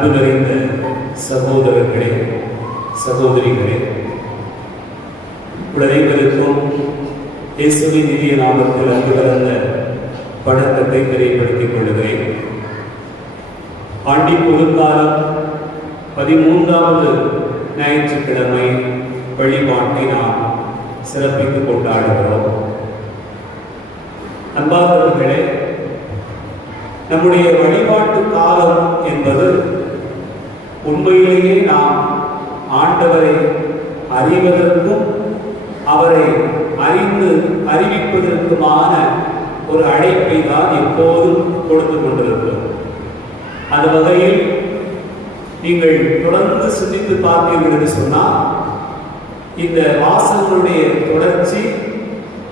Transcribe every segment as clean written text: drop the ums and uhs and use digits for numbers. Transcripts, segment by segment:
அன்பு நிறைந்த சகோதரர்களே, சகோதரிகளே, அனைவருக்கும் இயேசுவின் இனிய நாமத்தில் அன்பு கலந்த வணக்கத்தை தெரியப்படுத்திக் கொள்கிறேன். ஆண்டி பொதுக்காலம் 13வது ஞாயிற்றுக்கிழமை வழிபாட்டை நாம் சிறப்பித்து கொண்டாடுகிறோம். அன்பார்ந்தவர்களே, நம்முடைய வழிபாட்டு காலம் என்பது உண்மையிலேயே நாம் ஆண்டவரை அறிவதற்கும் அவரை அறிந்து அறிவிப்பதற்குமான ஒரு அழைப்பை தான் எப்போதும் கொடுத்து கொண்டிருக்கிறோம். அந்த வகையில் நீங்கள் தொடர்ந்து சிந்தித்து பார்த்தீர்கள் என்று சொன்னால், இந்த வாசகங்களுடைய தொடர்ச்சி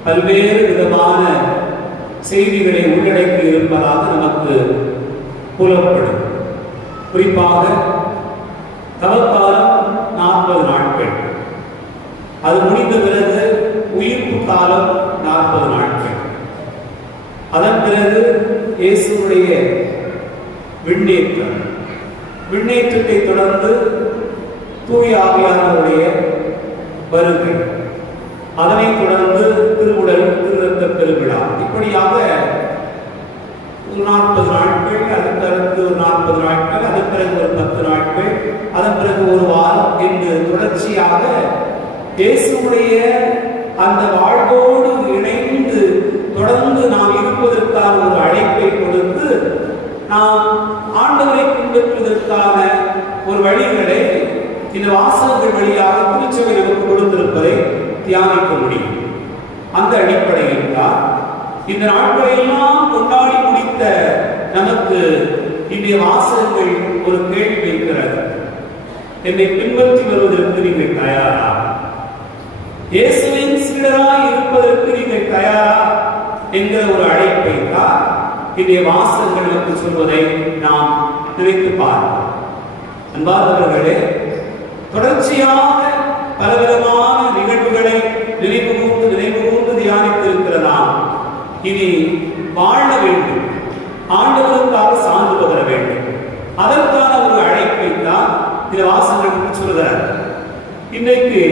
பல்வேறு விதமான செய்திகளை உள்ளடக்கி இருப்பதாக நமக்கு புலப்படும். குறிப்பாக தவக்காலம் 40 நாட்கள், அது முடிந்த பிறகு உயிர்ப்பு காலம் 40 நாட்கள், அதன் பிறகு இயேசுடைய விண்ணேற்றத்தை தொடர்ந்து தூய ஆவியானவருடைய வருகை, அதனைத் தொடர்ந்து திருவுடல் திருரத்த பெருவிழா, இப்படியாக 40 நாட்கள், அதன் பிறகு ஒரு 40 நாட்கள், அதன் பிறகு ஒரு 10 நாட்கள், அதன் பிறகு ஒரு வாரம் என்று தொடர்ச்சியாக இயேசுடைய அந்த வாழ்வோடு இணைந்து தொடர்ந்து நாம் இருப்பதற்கான ஒரு அழைப்பை கொடுத்து நாம் ஆண்டவரை பின்பற்றுவதற்கான ஒரு வழிகளை இந்த வாசகங்கள் வழியாக திருச்சபை நமக்கு கொடுத்திருப்பதை தியானிக்க முடியும். அந்த அடிப்படையில் தான் இந்த நாட்களையெல்லாம் கொண்டாடி முடித்த நமக்கு இன்றைய வாசகங்கள் ஒரு கேள்வி வைக்கிறது. என்னை பின்பற்றி வருவதற்கு நீங்கள் தயாரா? இயேசுவின் சீடராய் இருப்பதற்கு நீங்கள் தயாரா என்கிற ஒரு அழைப்பை தான் இன்றைய வாசகங்கள் நமக்கு சொல்வதை நாம் நினைத்து பார்ப்போம். அன்பார்ந்தவர்களே, தொடர்ச்சியாக பலவிதமான நிகழ்வுகளை நினைவு கூர்ந்து தியானித்திருக்கிறதாம். இனி வாழ வேண்டும், ஆண்டவருக்காக சார்ந்து பகர வேண்டும். அதற்கான ஒரு அழைப்பை தான் இந்த வாசகங்கள் சொல்கிறார். இன்றைக்கு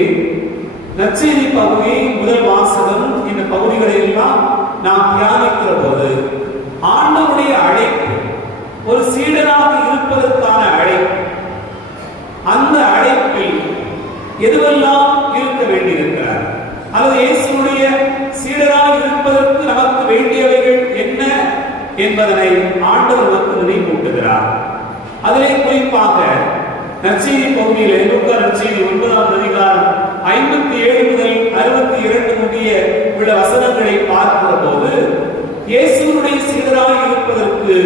நற்செய்தி பகுதி முதல் வாசகம், இந்த பகுதிகளை எல்லாம் நாம் தியானிக்கிற போது ஆண்டவருடைய அழைப்பு, ஒரு சீடனாக இருப்பதற்கான அழைப்பு, அந்த அழைப்பில் எதுவெல்லாம் இருக்க வேண்டியிருக்கிறார், அல்லது இயேசுடைய சீடராக இருப்பதற்கு நமக்கு வேண்டியவைகள் என்ன என்பதனை ஆண்டவர் நமக்கு நினைவூட்டுகிறார். அதிலே குறிப்பாக நற்செய்தி பகுதியிலே லூக்கா நற்செய்தி 9வது அதிகாரம் 57 முதல் 62 முடிய உள்ள வசனங்களை பார்க்கிற போது, இயேசுவுடைய சீடராக இருப்பதற்கு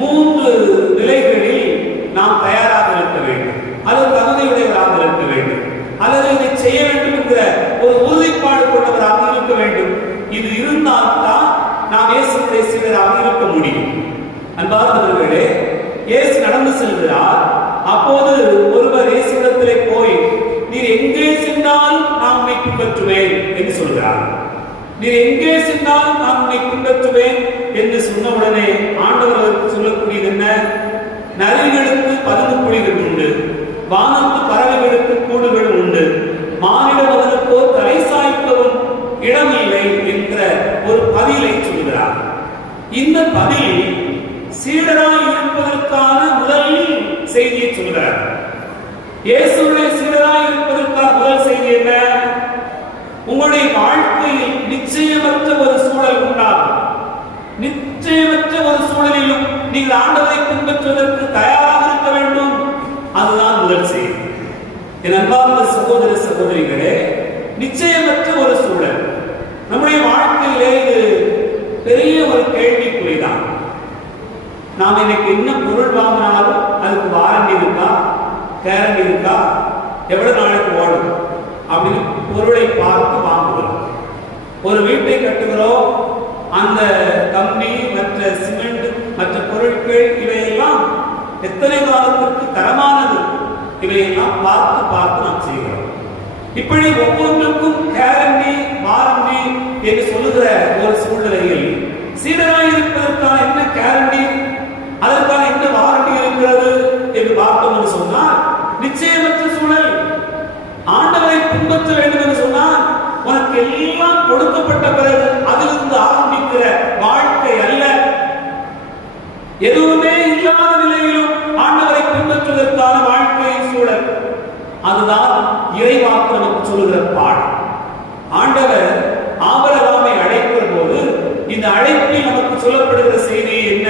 3 நிலைகளில் நாம் தயாராக இருக்க வேண்டும், அல்லது தகுதியுடையவராக இருக்க வேண்டும், அல்லது இதை செய்ய வேண்டும் என்கிற ஒரு உறுதிப்பாடு கொண்டவராக இருக்க வேண்டும். இது இருந்தால்தான் நாம் இயேசுவுடைய சீடராக இருக்க முடியும். அன்பார்ந்தவர்களே, இயேசு நடந்து செல்கிறார். அப்போது ஒருவர் இயேசுவிடத்திலே போய், நீர் எங்கே சென்றால் நான் உம்மை பின்பற்றுவேன் என்று சொல்கிறார். நீர் எங்கே சென்றால் நான் உம்மை பின்பற்றுவேன் என்று சொன்ன உடனே ஆண்டவர் அவருக்கு சொல்லக்கூடியது என்ன? நரிகளுக்கு பதுங்கு குழிகள் உண்டு, வானத்து பறவைகளுக்கு கூடுகள் உண்டு, மானிட மகனுக்கோ தலை சாய்க்கவும் இடமில்லை என்கிற ஒரு பதிலை சொல்கிறார். இந்த பதில் சீடராய் இருப்பதற்கான முதல் செய்தியை சொல்கிறார். இயேசுவுடைய சீடராய் இருப்பதற்கான முதல் செய்தி என்ன? உங்களுடைய வாழ்க்கையில் நிச்சயமற்ற ஒரு சூழல் உண்டாகும். நிச்சயமற்ற ஒரு சூழலிலும் நீங்கள் ஆண்டவரை பின்பற்றுவதற்கு தயாராக இருக்க வேண்டும். அதுதான் முதல் செய்தி. என் அன்பார்ந்த சகோதர சகோதரிகளே, நிச்சயமற்ற ஒரு சூழல் நம்முடைய வாழ்க்கையிலே இது பெரிய ஒரு கேள்விக்குறிதான். நாம் இன்னைக்கு என்ன பொருள் வாங்கினாலும் அதுக்கு வாரண்டி இருக்கா, கேரண்டி இருக்கா, எவ்வளவு நாளைக்கு ஓடும் அப்படின்னு பொருளை பார்த்து வாங்குகிறோம். ஒரு வீட்டை கட்டுகிறோம், அந்த கம்பி, மற்ற சிமெண்ட், மற்ற பொருட்கள் இவையெல்லாம் எத்தனை காலத்திற்கு தரமானது, இவையெல்லாம் பார்த்து பார்த்து நாம் செய்கிறோம். இப்படி ஒவ்வொன்றுக்கும் கேரண்டி, வாரண்டி என்று சொல்லுகிற ஒரு சூழ்நிலையில் சீடராய் இருப்பதற்கான என்ன கேரண்டி, அதற்கான என்ன வாரண்டி இருக்கிறது என்று பார்த்தோம் என்று சொன்னால் நிச்சயமற்ற சூழல். ஆண்டவரை பின்பற்ற வேண்டும் என்று சொன்னால் உனக்கு எல்லாம் கொடுக்கப்பட்ட பிறகு அதிலிருந்து ஆரம்பிக்கிற வாழ்க்கை அல்ல. எதுவுமே இல்லாத நிலையிலும் ஆண்டவரை பின்பற்றுவதற்கான வாழ்க்கை சூழல். அதுதான் இறைவாக்கு நமக்கு சொல்லுகிற பாடம். ஆண்டவர் ஆபிரகாமை அழைக்கிற போது இந்த அழைப்பில் நமக்கு சொல்லப்படுகிற செய்தி என்ன?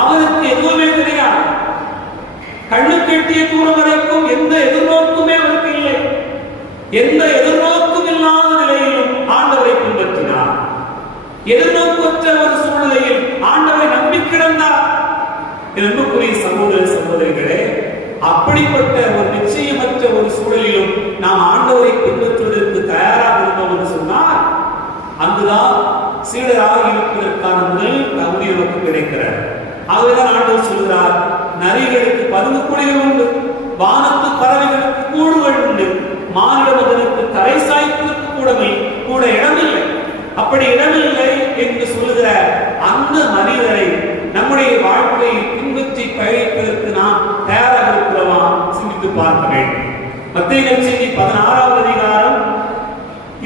அவருக்கு எதுவுமே கிடையாது. கண்ணு கெட்டிய தூரம் வரைக்கும் எந்த எதிர்நோக்குமே அவருக்கு இல்லை. எந்த எதிர்நோக்கும் இல்லாத நிலையிலும் ஆண்டவரை பின்பற்றினார். எதிர்நோக்கற்ற ஒரு சூழ்நிலையில் ஆண்டவரை நம்பி கிடந்தார். அன்புக்குரிய சகோதர சகோதரிகளே, அப்படிப்பட்ட ஒரு நிச்சயமற்ற ஒரு சூழலிலும் நாம் ஆண்டவரை பின்பற்றுவதற்கு தயாராக இருந்தோம் என்று சொன்னால் அங்குதான் சீடராக இருப்பதற்கான முதல் தகுதி நமக்கு கிடைக்கிறார். ஆகவேதான் ஆண்டவர் சொல்கிறார், நரிகளுக்கு பருந்து குழிகள் உண்டு, வானத்து பறவைகளுக்கு கூடுகள் உண்டு, மானிட மகனுக்கு தலை சாய்ப்பதற்கு கூட இடமில்லை. அப்படி இடமில்லை என்று சொல்லுகிற அந்த மனிதரை நம்முடைய வாழ்க்கையை பின்பற்றி பயணிப்பதற்கு நாம் தயாராக இருக்கிறோமா சிந்தித்து பார்க்க வேண்டும். மத்தேயு நற்செய்தி 16வது அதிகாரம்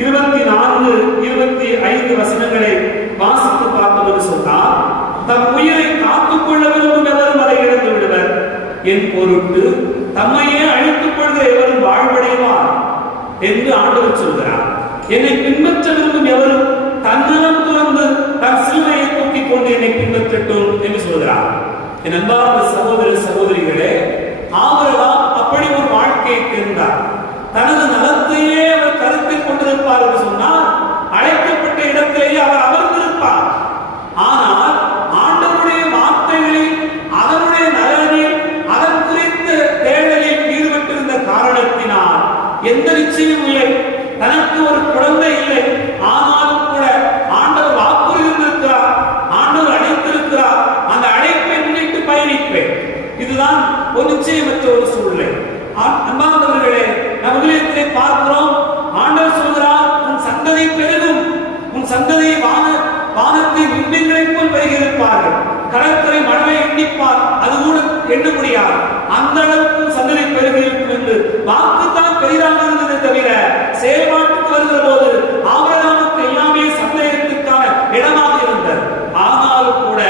24, 25 வசனங்களை வாசித்து பார்த்தோம் என்று சொன்னால், தம் உயிரை காத்துக் கொள்ள விரும்பும் எவரும் அதை இழந்து விடுவர், என் பொருட்டு தம்மையே அழித்துக் கொள்கிற எவரும் வாழ்வடைவார் என்று ஆண்டவர் சொல்கிறார். என்னை பின்பற்ற விரும்பும் எவரும் தன்னலம் துறந்து தன் சிலுவையை தூக்கிக் கொண்டு என்னை பின்பற்றட்டும் என்று சொல்கிறார். என் அன்பார்ந்த சகோதர சகோதரிகளே, ஆபிரகாம் அப்படி ஒரு வாழ்க்கையை தெரிந்தார். தனது நலத்தையே அவர் கருத்தில் கொண்டிருப்பார் என்று சொன்னால் அழைக்கப்பட்ட இடத்திலேயே அவர் அமர்ந்திருப்பார். ஆனால் ஆண்டவருடைய வார்த்தைகளில் அதனுடைய நலனில் அதன் குறித்த தேடலில் ஈடுபட்டிருந்த காரணத்தினால் எந்த நிச்சயம் இல்லை. தனக்கு ஒரு குழந்தை இல்லை, ஆனாலும் கூட ஆண்டவர் வாக்குறுதியிருக்கிறார், ஆண்டவர் அழைத்திருக்கிறார், அந்த அழைப்பை முன்னிட்டு பயணிப்பேன். இதுதான் ஒரு நிச்சயமற்ற ஒரு சூழ்நிலை. அன்பார்ந்தவர்களே, நம் உலகத்திலே பார்க்கிறோம், ஆண்டவர் சொல்கிறார், உன் சந்ததி பெருகும், உன் சந்ததி வானத்தின் விண்மீன்களை போல் பெருகியிருப்பார்கள், கடற்கரை மழை எண்ணிப்பார், அது கூட எண்ண முடியாது, அந்த அளவுக்கு சந்ததி பெருகியிருக்கும் என்று வாக்குத்தான் பெரிதாக இருந்ததை தவிர செயல்பாட்டுக்கு வருகிற போது ஆபிரகாமுக்கு எல்லாமே சந்தேகத்திற்கான இடமாக இருந்தது. ஆனாலும் கூட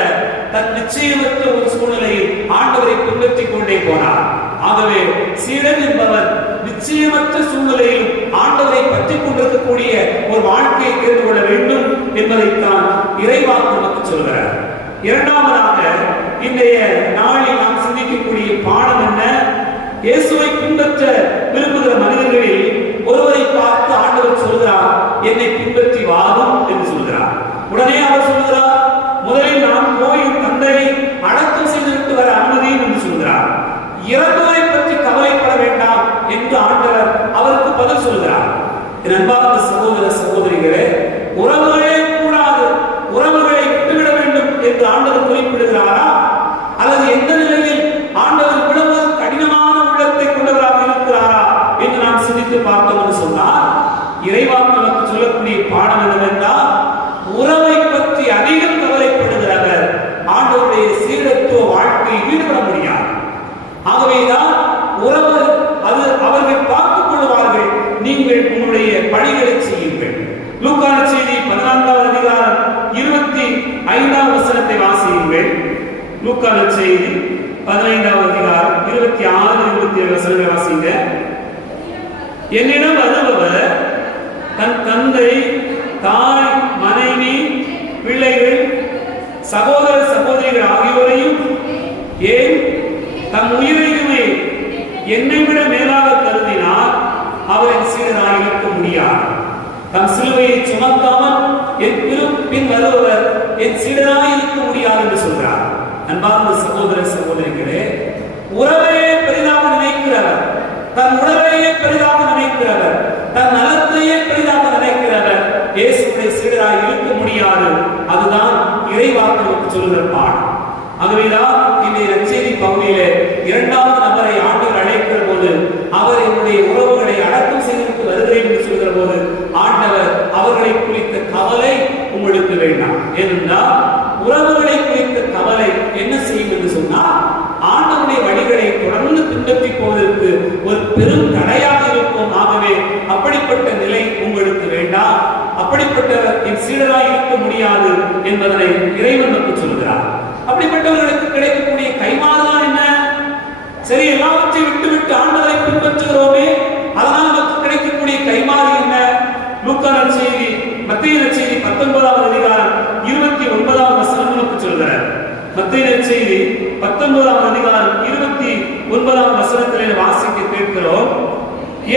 தன் நிச்சயமற்ற ஒரு சூழ்நிலையில் ஆண்டவரை பின்பற்றிக் கொண்டே போனார். ஆகவே சீடன் என்பவர் நிச்சயமற்ற சூழ்நிலையில் ஆண்டவரை பற்றிக் கொண்டிருக்கக்கூடிய ஒரு வாழ்க்கையை தெரிந்து கொள்ள வேண்டும் என்பதைத்தான் இறைவாக்கு நமக்கு சொல்கிறார். இரண்டாவதாக இன்றைய நாளில் நாம் சிந்திக்கக்கூடிய பாடம் என்ன? இயேசுவை பின்பற்ற விரும்புகிற மனிதர்களில் ஒருவரை பார்த்து ஆண்டவர் சொல்கிறார், என்னை பின்பற்றி வாரும் என்று சொல்கிறார். உடனே அவர் சொல்கிறார், முதலில் நான் போய் தந்தையை அடக்கம் செய்துவிட்டு வர அனுமதி என்று சொல்கிறார். இறந்தவரை பற்றி கவலைப்பட வேண்டாம் என்று ஆண்டவர் அவருக்கு பதில் சொல்கிறார். என் அன்பார்ந்த சகோதர சகோதரிகளே, உறவுகளே கூடாது, உறவுகளை விட்டுவிட வேண்டும் என்று ஆண்டவர் குறிப்பிடுகிறாரா? அல்லது எந்த நிலையில் ஆண்டவர் விடுவது கடினமான உள்ளத்தை கொண்டவராக இருக்கிறாரா என்று நாம் சிந்தித்து பார்த்தோம் என்று சொன்னால், இறைவாக்கு நமக்கு சொல்லக்கூடிய பாடம் என்னவென்றால், உறவை பற்றி அதிகம் கவலைப்படுகிறவர் ஆண்டவருடைய சீரத்துவ வாழ்க்கையில் ஈடுபட முடியாது. ஆகவேதான் உறவு அது அவர்கள் பார்த்துக் கொள்வார்கள், நீங்கள் உங்களுடைய பணிகளை செய்யுங்கள். லூக்கா நற்செய்தி 14வது அதிகாரம் 25வது வசனத்தை வாசியுங்கள். லூக்கா நற்செய்தி 15வது அதிகாரம் 26, 27 வசனங்களை வாசிங்க. என்னிடம் வருபவர் தன் தந்தை, தாய், மனைவி, பிள்ளைகள், சகோதர சகோதரிகள் ஆகியோரையும், ஏன் தம் உயிரையுமே என்னை விட மேலாக கருதினால் அவரின் சீடராக இருக்க முடியாது. தம் சிலுவையை சுமக்காமல் என் பின் வருபவர் என் சீடராக இருக்க முடியாது என்று சொல்றார். அன்பார்ந்த சகோதர சகோதரிகளே, உறவையே பெரிதாக நினைக்கிறவர், தன் உடலையே பெரிதாக நினைக்கிறவர், தன் நலத்தையே பெரிதாக நினைக்கிறவர் இயேசுவுடைய சீடராக இருக்க முடியாது. அதுதான் இறைவாக்கு சொல்லுகிற பாடம். ஆகவேதான் இந்த நற்செய்தி பகுதியிலே இரண்டாவது நபரை ஆண்டவர் அழைக்கிற போது, அவர் என்னுடைய உறவுகளை அடக்கம் செய்துவிட்டு வருகிறேன் என்று சொல்கிற போது, ஆண்டவர் அவர்களை குறித்த கவலை உங்களுக்கு வேண்டாம். ஏனென்றால் உறவுகளை குறித்த கவலை என்ன செய்யும் என்று சொன்னால், ஆண்டவருடைய வழிகளை உங்களுக்கு ஒரு பெரும் தடையாக இருக்கும். ஆகவே அப்படிப்பட்ட நிலை உங்களுக்கு வேண்டாம், அப்படிப்பட்டவர் என் சீடராய் இருக்க முடியாது என்பதனை இறைவன் நமக்கு சொல்கிறார். அப்படிப்பட்டவர்களுக்கு கிடைக்கக்கூடிய கைமாறுதான் என்ன? சரி, எல்லாவற்றையும் விட்டுவிட்டு ஆண்டவரை பின்பற்றுகிறோமே, அதனால் நமக்கு கிடைக்கக்கூடிய கைமாறு என்ன? லூக்கா நற்செய்தி, மத்தேயு நற்செய்தி 19ஆம் அதிகாரம் 29ஆம் வசனம் நமக்கு சொல்கிறார். மத்தேயு நற்செய்தி 19ஆம் அதிகாரம் 29ஆம் வசனத்திலே வாசிக்க கேட்கிறோம்.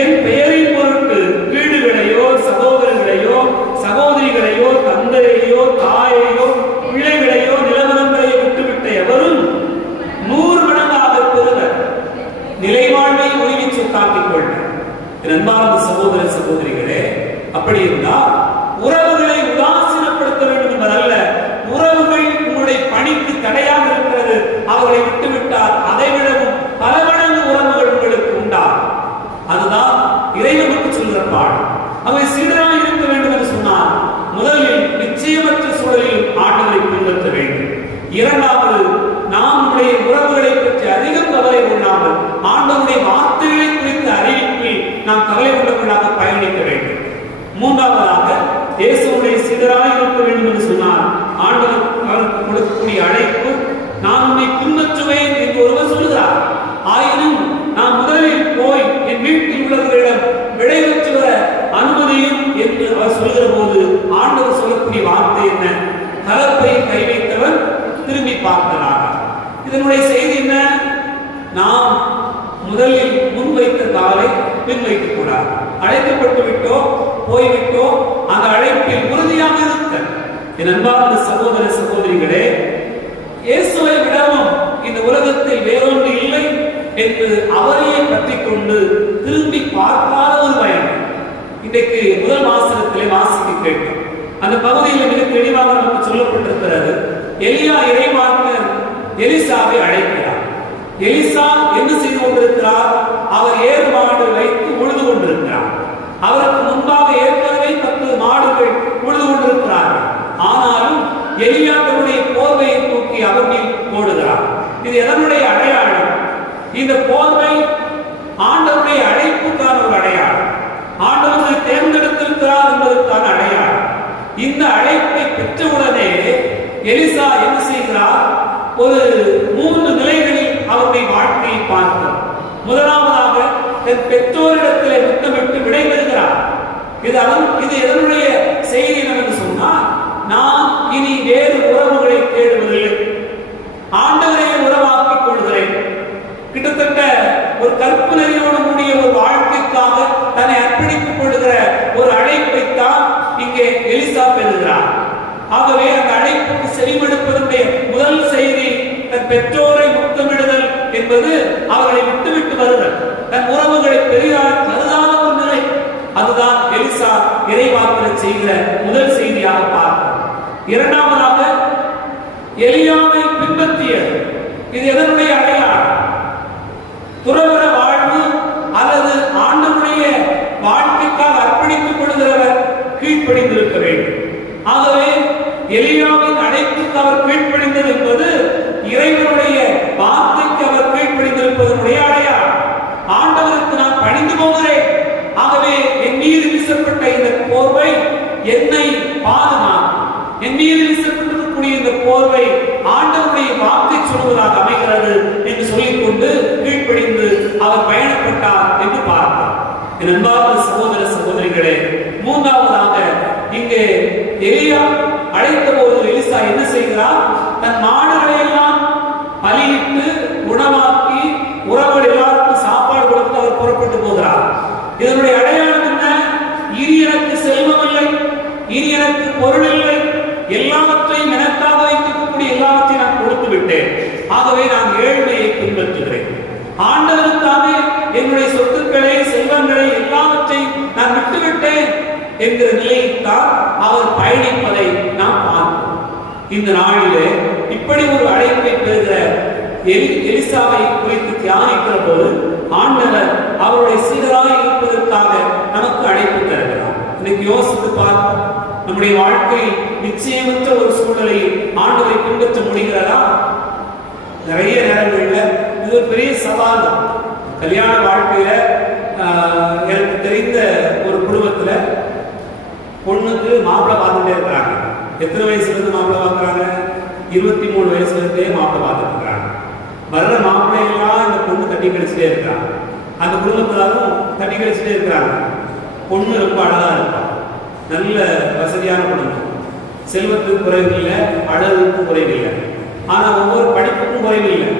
என் பெயரின் பொருட்டு வீடுகளையோ சகோதரர்களையோ சகோதரிகளையோ தந்தையையோ தாயையோ பிள்ளைகளையோ நிலவரங்களையோ விட்டுவிட்ட எவரும் 100 மடங்காக பெறுவர், நிலைவாழ்வை உரிமை சொத்தாக்கிக் கொள்வர். அன்பார்ந்த சகோதர சகோதரிகளே, அப்படி இருந்தால் உறவுகளை உதாசீனப்படுத்த வேண்டும் என்பதல்ல. உறவுகள் உங்களுடைய பணிக்கு தடையாக இருக்கிறது, அவர்களை விட்டுவிட்டால் அதைவிடவும் பல மடங்கு உறவுகள் உங்களுக்கு உண்டாகும். அதுதான் இறைவனுக்கு சொல்கிற பாடம். அவை சீடராக இருக்க வேண்டும் என்று சொன்னால் முதலில் நிச்சயமற்ற சூழலில் ஆண்டவரை பின்பற்ற வேண்டும். இரண்டாவது, நாம் நம்முடைய உறவுகளை பற்றி அதிகம் கவலை கொள்ளாமல் ஆண்டவருடைய வார்த்தைகளை குறித்த அறிவிப்பில் நாம் கவலை கொண்டவர்களாக பயணிக்க வேண்டும். மூன்றாவதாக, இயேசுவுடைய சீடராக இருக்க வேண்டும் என்று சொன்னால் ஆண்டவர் கொடுக்கக்கூடிய அழைப்பு, நான் உன்னை பின்பற்றுவேன் என்று ஒருவர் சொல்கிறார். ஆயினும் நான் முதலில் போய் என் வீட்டில் உள்ளவர்களிடம் விடைபெற்று வர அனுமதியும் என்று அவர் சொல்கிற போது ஆண்டவர் சொல்லக்கூடிய வார்த்தை என்ன? கலப்பை கை வைத்தவர் திரும்பி பார்க்கிறார். இதனுடைய செய்தி என்ன? நாம் முதலில் முன்வைத்த காலை பின் வைக்கக் கூடாது. அழைக்கப்பட்டு விட்டோ போய்விட்டோ அந்த அழைப்பில் உறுதியாக இருக்க. என் அன்பார்ந்த சகோதர சகோதரிகளே, இயேசுவை விடவும் இந்த உலகத்தில் வேறொன்று இல்லை என்று அவரையே பற்றி கொண்டு திரும்பி பார்க்காத ஒரு பயணம் இன்றைக்கு முதல் வாசகத்திலே வாசிக்க கேட்டோம். அந்த பகுதியில் மிக தெளிவாக நமக்கு சொல்லப்பட்டிருக்கிறது. எலியா இறைவாக்கினர் எலிசாவை அழைக்கிறார். எலிசா என்ன செய்து கொண்டிருக்கிறார்? அவர் ஏறு மாடு வைத்து உழுது கொண்டிருக்கிறார். அவருக்கு முன்பாக ஏற்கனவே 10 மாடுகள் உழுது கொண்டிருக்கிறார்கள். ஆனாலும் எலியா தன்னுடைய போர்வையை தூக்கி அவர் மேல் போடுகிறார். இது எதனுடைய அடையாளம்? இந்த போர்வை ஆண்டவருடைய அழைப்புக்கான ஒரு அடையாளம், ஆண்டவரை தேர்ந்தெடுத்திருக்கிறார் என்பதற்கான அடையாளம். இந்த அழைப்பை பெற்றவுடனே எலிசா என்ன செய்கிறார்? ஒரு 3 நிலைகளில் அவருடைய வாழ்க்கையை பார்த்தார். முதலாவதாக தன் பெற்றோரிடத்திலே முத்தமிட்டு விடைபெறுகிறார். இது எதனுடைய செய்தி என்று சொன்னால், நான் இனி வேறு உறவுகளை தேடுவதில்லை, ஆண்டவரை உறவாக்கிக் கொள்கிறேன். கிட்டத்தட்ட ஒரு கற்பனையோடு கூடிய ஒரு வாழ்க்கைக்காக தன்னை அர்ப்பணித்துக் கொள்கிற ஒரு அழைப்பைத்தான் இங்கே எலிசா பெறுகிறார். ஆகவே அந்த அழைப்புக்கு செவிமடுப்பதனுடைய முதல் செய்தி தன் பெற்றோரை முத்தமிடுதல் என்பது அவர்களை விட்டுவிட்டு வருதல், தன் உறவுகளை பெரிதாக கருதாத ஒரு நிலை. அதுதான் எலிசா இறைவாக்கினர் செய்கிற முதல் செய்தியாக பார்க்கிறோம். இரண்டாவதாக, எலியாவை பின்பற்றியது. இது எதனுடைய அடையாளம்? துறவற வாழ்வு அல்லது ஆண்டவருடைய வாழ்க்கைக்காக அர்ப்பணித்துக் கொள்கிறவர் கீழ்ப்படிந்திருக்க வேண்டும். ஆகவே எலியாவின் அழைப்புக்கு அவர் கீழ்ப்படிந்தது என்பது இறைவனுடைய வார்த்தைக்கு அவர் கீழ்ப்படிந்திருப்பதனுடைய அடையாளம். ஆண்டவருக்கு நான் பணிந்து போகிறேன், ஆகவே என் மீது வீசப்பட்ட இந்த போர்வை என்னை பாதுகாக்கும், என் மீது வீசப்பட்டிருக்கக்கூடிய இந்த போர்வை ஆண்டவருடைய வாக்கை சொல்வதாக அமைகிறது என்று சொல்லிக்கொண்டு கீழ்ப்படிந்து அவர் பயணப்பட்டார் என்று பார்த்தார். என் அன்பார்ந்த சகோதர சகோதரிகளே, மூன்றாவதாக இங்கே எலியா அழைத்த போது எலிசா என்ன செய்கிறார்? தன் மாடுகளை எல்லாம் பலியிட்டு உணவாக்கி உறவுகள் எல்லாருக்கும் சாப்பாடு கொடுத்து அவர் புறப்பட்டு போகிறார். இதனுடைய அடையாளம் என்ன? இனி எனக்கு செல்வம் இல்லை, இனி எனக்கு பொருள் இல்லை, எல்லாவற்றையும் எனக்காக வைத்திருக்கக்கூடிய எல்லாவற்றையும் நான் கொடுத்து விட்டேன், ஆகவே நான் ஏழ்மையை பின்பற்றுகிறேன், ஆண்டவருக்காக என்னுடைய சொத்துக்களை செல்வங்களை எல்லாவற்றையும் நான் விட்டுவிட்டேன் என்கிற நிலையில்தான் அவர் பயணிப்பதை நாம் பார்க்கிறோம். இந்த நாளிலே இப்படி ஒரு அழைப்பை பெறுகிற எலிசாவை குறித்து தியானிக்கிற போது ஆண்டவர் அவருடைய சீடராக இருப்பதற்காக நமக்கு அழைப்பு தருகிறார். இன்னைக்கு யோசித்து பார்ப்போம், நம்முடைய வாழ்க்கையில் நிச்சயமற்ற ஒரு சூழலில் ஆண்டவரை பின்பற்ற முடிகிறதா? நிறைய நேரங்களில் இது ஒரு பெரிய சவால் தான். கல்யாண வாழ்க்கையில எனக்கு தெரிந்த ஒரு குடும்பத்துல பொண்ணுக்கு மாப்பிள்ளை பார்த்துட்டே இருக்கிறாங்க. எத்தனை வயசுல இருந்து மாப்பிள்ளை பார்க்குறாங்க? 23 வயசுல இருந்தே மாப்பிள்ளை பார்த்துட்டு இருக்கிறாங்க. வர்ற மாப்பிள்ளையெல்லாம் இந்த பொண்ணு தட்டி கழிச்சுட்டே இருக்கிறாங்க. அந்த குடும்பத்திலும் தட்டி கழிச்சுட்டே இருக்கிறாங்க. பொண்ணு ரொம்ப அழகா இருப்பான், நல்ல வசதியான குடும்பம், செல்வத்துக்கு குறைவில்லை, அழகுக்கு குறைவில்லை, ஆனா ஒவ்வொரு படிப்புக்கும் குறைவில்லை.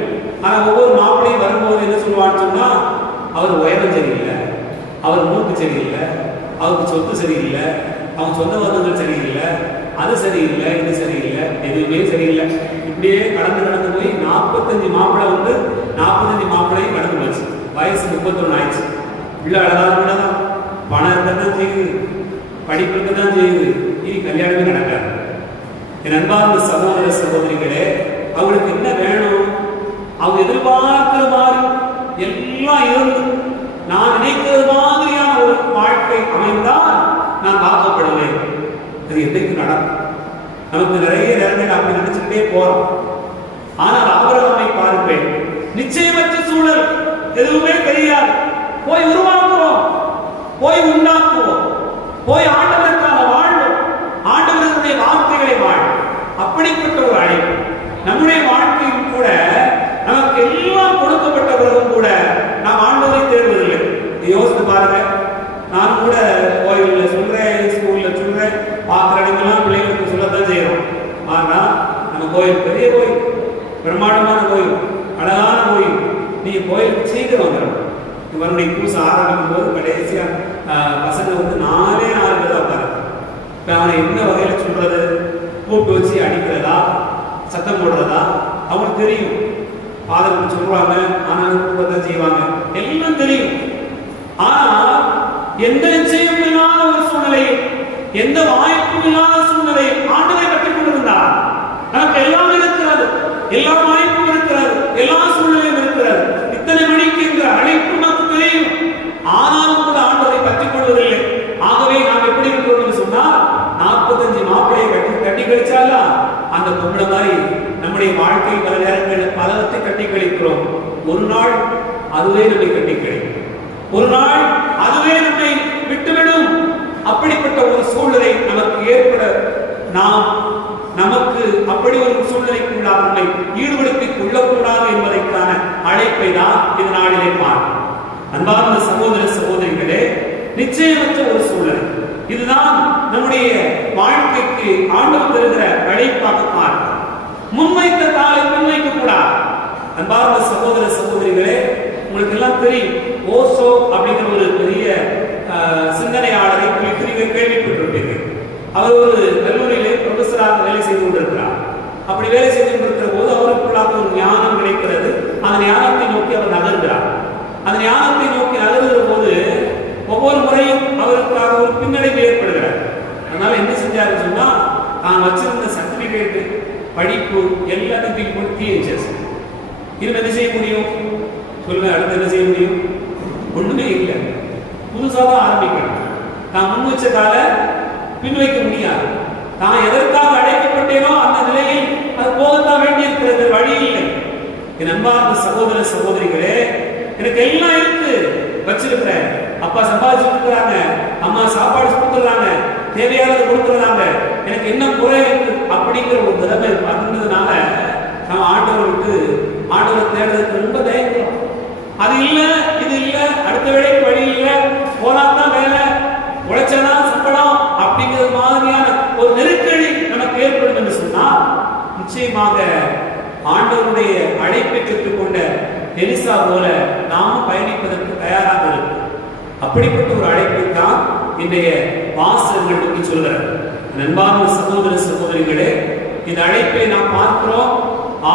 ஆனா ஒவ்வொரு மாப்பிள்ளையும் வரும்போது என்ன சொல்லுவான்னு சொன்னா, அவர் உயரம் சரியில்லை, அவர் மூக்கு சரியில்லை, அவருக்கு சொத்து சரியில்லை, அவங்க சொந்த பந்தங்கள் சரியில்லை, அது சரியில்லை, இது சரியில்லை, எதுவுமே சரியில்லை. இப்படியே கடந்து போய் 45 மாப்பிள்ளை வந்து 45 மாப்பிள்ளையும் கடந்து போச்சு. வயசு 31 ஆயிடுச்சு. உள்ள அழகாதான், பணம் இருக்கத்தான் செய்யுது, படிப்பு இருக்கத்தான் செய்யுது, இனி கல்யாணமே நடக்காது. என் அன்பார்ந்த சகோதர சகோதரிகளே, அவங்களுக்கு என்ன வேணும்? அவங்க எதிர்பார்க்கிற மாதிரி எல்லாம் இருந்து நான் நினைக்கிறது மாதிரியான ஒரு வாழ்க்கை அமைந்தால் நான் காக்கப்படுவேன். அது என்றைக்கு நடக்கும்? நமக்கு நிறைய நேரங்கள் அப்படி நினைச்சுக்கிட்டே போறோம். ஆனால் ஆபிரகாமை பார்ப்பேன், நிச்சயமற்ற சூழல், எதுவுமே தெரியாது, போய் உருவாக்குவோம், போய் உண்டாக்குவோம், போய் ஆண்டவருக்கான வாழ்வோம், ஆண்டவருடைய வார்த்தைகளை வாழ். அப்படிப்பட்ட ஒரு அழைப்பு நம்முடைய வாழ்க்கையும் கூட. நமக்கு எல்லாம் கொடுக்கப்பட்ட பிறகும் கூட நாம் ஆண்டவரை தேடுவதில்லை. யோசித்து பாருங்க. நான் கூட கோயில்ல சொல்றேன், ஸ்கூல்ல சொல்றேன், பார்க்குற இடங்கள்லாம் பிள்ளைகளுக்கு சொல்லத்தான் செய்யறோம். ஆனா நம்ம கோயில் பெரிய கோயில், பிரம்மாண்டமான கோயில், அழகான கோயில், நீ கோயிலுக்கு சீக்கிரம் வந்துடும். மறுபடியும் பூசை ஆரம்பிக்கும் போது கடைசியா பசங்க வந்து 4 பேர் உட்காரு. இப்போ அவனை எந்த வகையில சொல்றது? கூப்பிட்டு வச்சு அடிக்கிறதா, சத்தம் போடுறதா? அவங்களுக்கு தெரியும். ஃபாதர் சொல்லுவாங்க, ஆனாலும் கூப்பத்தான் செய்வாங்க, எல்லாம் தெரியும். ஆனால் எந்த நிச்சயம் இல்லாத ஒரு சூழ்நிலை, எந்த வாய்ப்பும் இல்லாத சூழ்நிலை ஆண்டவரை கற்றுக் கொண்டிருந்தார். நமக்கு எல்லாம் இருக்கிறது, எல்லா வாய்ப்பும் இருக்கிறது, எல்லா சூழ்நிலையும் இருக்கிறது. இத்தனை மணிக்கு என்ற அழைப்பு நமக்கு தெரியும். ஆனாலும் கூட ஆண்டவரை கற்றுக் கொள்வதில்லை. ஆகவே நாம் எப்படி இருக்கிறோம் என்று சொன்னால், 45 மாப்பிளையை கட்டி கழிச்சாலா அந்த பொம்பளை மாதிரி நம்முடைய வாழ்க்கை பல நேரங்களில் பலவற்றை கட்டி கழிக்கிறோம். ஒரு நாள் அதுவே நம்மை கட்டி கழிக்கும், ஒரு நாள் அதுவே நம்மை விட்டுவிடும். அப்படிப்பட்ட ஒரு சூழ்நிலை நமக்கு ஏற்பட நாம் நமக்கு அப்படி ஒரு சூழ்நிலைக்குள்ளாக நம்மை ஈடுபடுத்திக் கொள்ளக்கூடாது என்பதற்கான அழைப்பை தான் இந்த நாளிலே பார்க்கிறோம். அன்பார்ந்த சகோதர சகோதரிகளே, நிச்சயமற்ற ஒரு சூழ்நிலை இதுதான் நம்முடைய வாழ்க்கைக்கு ஆண்டவர் தருகிற அழைப்பாக பார்க்கிறோம். முன்வைத்த காலை பின்வைக்க கூடாது. அன்பார்ந்த சகோதர சகோதரிகளே, உங்களுக்கு எல்லாம் தெரியும், ஓசோ அப்படிங்கிற ஒரு பெரிய சிந்தனையாளரை கேள்விப்பட்டிருப்பீர்கள். அவர் ஒரு கல்லூரியிலே ப்ரொஃபஸராக வேலை செய்து கொண்டிருக்கிறார். அப்படி வேலை செய்து கொண்டிருக்கிற போது அவருக்குள்ளாக ஒரு ஞானம் கிடைக்கிறது. அந்த ஞானத்தை நோக்கி அவர் நகர்கிறார். அந்த ஞானத்தை நோக்கி நகர்கிற போது ஒவ்வொரு முறையும் அவருக்காக ஒரு பின்னடைவு ஏற்படுகிறார். அதனால என்ன செஞ்சாரு சொன்னா, தான் வச்சிருந்த சர்டிபிகேட், படிப்பு எல்லாத்தையும் போட்டு THS. இன்னும் என்ன செய்ய முடியும் சொல்லுங்க? அடுத்து என்ன செய்ய முடியும்? ஒண்ணுமே இல்லை. புதுசாக தான் ஆரம்பிக்கணும். தான் முன் வச்ச கால பின் வைக்க முடியாது. தான் எதற்காக அழைக்கப்பட்டேனோ அந்த நிலையில் அது போகத்தான் வேண்டி இருக்கிறது, வழி இல்லை. என் அன்பார்ந்த சகோதர சகோதரிகளே, எனக்கு எல்லாம் இருக்கு, வச்சிருக்கிறேன். அப்பா சம்பாதிச்சு கொடுக்குறாங்க, அம்மா சாப்பாடு கொடுத்துறாங்க, தேவையானது கொடுத்துறாங்க, எனக்கு என்ன குறை இருக்கு அப்படிங்கிற ஒரு நிலைமை வந்ததுனால நம்ம ஆண்டவரை தேடுறதுக்கு ரொம்ப தயங்குறோம். அது இல்லை, இது இல்லை, அடுத்த வேலைக்கு வழி இல்லை, போனாதான் வேலை, உழைச்சாதான் சம்பளம் அப்படிங்கிற மாதிரியான ஒரு நெருக்கடி நமக்கு ஏற்படும் என்று சொன்னால், நிச்சயமாக ஆண்டவருடைய அழைப்பை பெற்றுக்கொண்ட எலிசா போல நாமும் பயணிப்பதற்கு தயாராக இருக்கும். அப்படிப்பட்ட ஒரு அழைப்பை தான் இன்றைய வாசகர்கள் நோக்கி சொல்கிறார். அன்பார்ந்த சகோதர சகோதரிகளே, இந்த அழைப்பை நாம் பார்க்கிறோம்.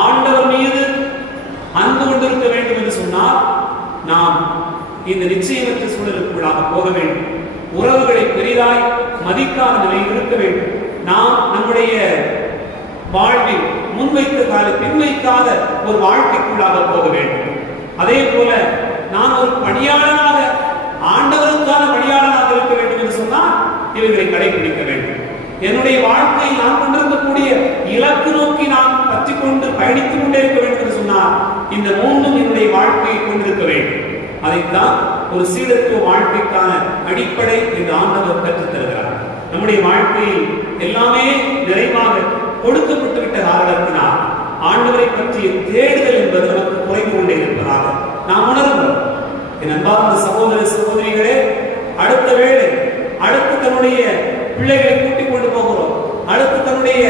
ஆண்டவர் மீது அன்பு கொண்டிருக்க வேண்டும் என்று சொன்னால் நாம் இந்த நிச்சயமற்ற சூழலுக்குள்ளாக போக வேண்டும். உறவுகளை பெரிதாய் மதிக்காத நிலையில் இருக்க வேண்டும். நாம் நம்முடைய வாழ்வில் முன்வைத்த கால பின்வைக்காத ஒரு வாழ்க்கைக்குள்ளாக போக வேண்டும். அதே போல நான் ஒரு பணியாளனாக, ஆண்டவருக்கான பணியாளனாக இருக்க வேண்டும் என்று சொன்னால் இவர்களை கடைபிடிக்க வேண்டும். என்னுடைய வாழ்க்கையில் நான் கொண்டிருக்கக்கூடிய இலக்கு நோக்கி நான் பற்றிக்கொண்டு பயணித்துக் கொண்டே இருக்க வேண்டும் என்று சொன்னால் இந்த மூன்றும் என்னுடைய வாழ்க்கையை கொண்டிருக்க வேண்டும். அதைத்தான் ஒரு சீடத்துவ வாழ்க்கைக்கான அடிப்படை என்று ஆண்டவர் கற்றுத் தருகிறார். நம்முடைய வாழ்க்கையில் எல்லாமே நிறைவாக கொடுக்கப்பட்டு விட்ட காரணத்தினால் ஆண்டவரை பற்றிய தேடுதல் என்பது நமக்கு குறைந்து கொண்டே இருப்பதாக நாம் உணர்கிறோம். என் அன்பார்ந்த சகோதர சகோதரிகளே, அடுத்த வேளை அடுத்து தன்னுடைய பிள்ளைகளை கூட்டிக் கொண்டு போகிறோம், அடுத்து தன்னுடைய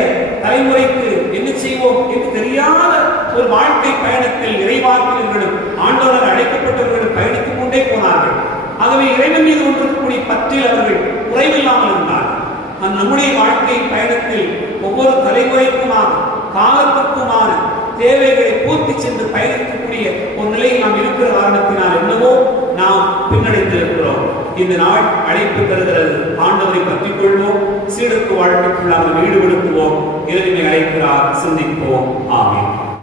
தலைமுறைக்கு என்ன செய்வோம் என்று தெரியாத ஒரு வாழ்க்கை பயணத்தில் இறைவாக்கினர்களும் ஆண்டவரால் அழைக்கப்பட்டவர்களும் பயணித்துக் கொண்டே போனார்கள். ஆகவே இறைவன் மீது ஒன்றிருக்கக்கூடிய பற்றில் அவர்கள் குறைவில்லாமல் இருந்தார்கள். நம்முடைய வாழ்க்கை பயணத்தில் ஒவ்வொரு தலைமுறைக்குமான காலத்திற்குமான தேவைகளை பூர்த்தி சென்று பயணிக்கக்கூடிய ஒரு நிலையில் நாம் இருக்கிற காரணத்தினால் என்னவோ நாம் பின்னடைந்திருக்கிறோம். இந்த நாள் அழைப்பு தருகிறது. ஆண்டவரை பற்றிக் கொள்வோம், சீடத்துவ வாழ்க்கைக்குள் நாம் ஈடுபடுத்துவோம். இறைவனை அழைக்கிறார், சிந்திப்போம். ஆமென்.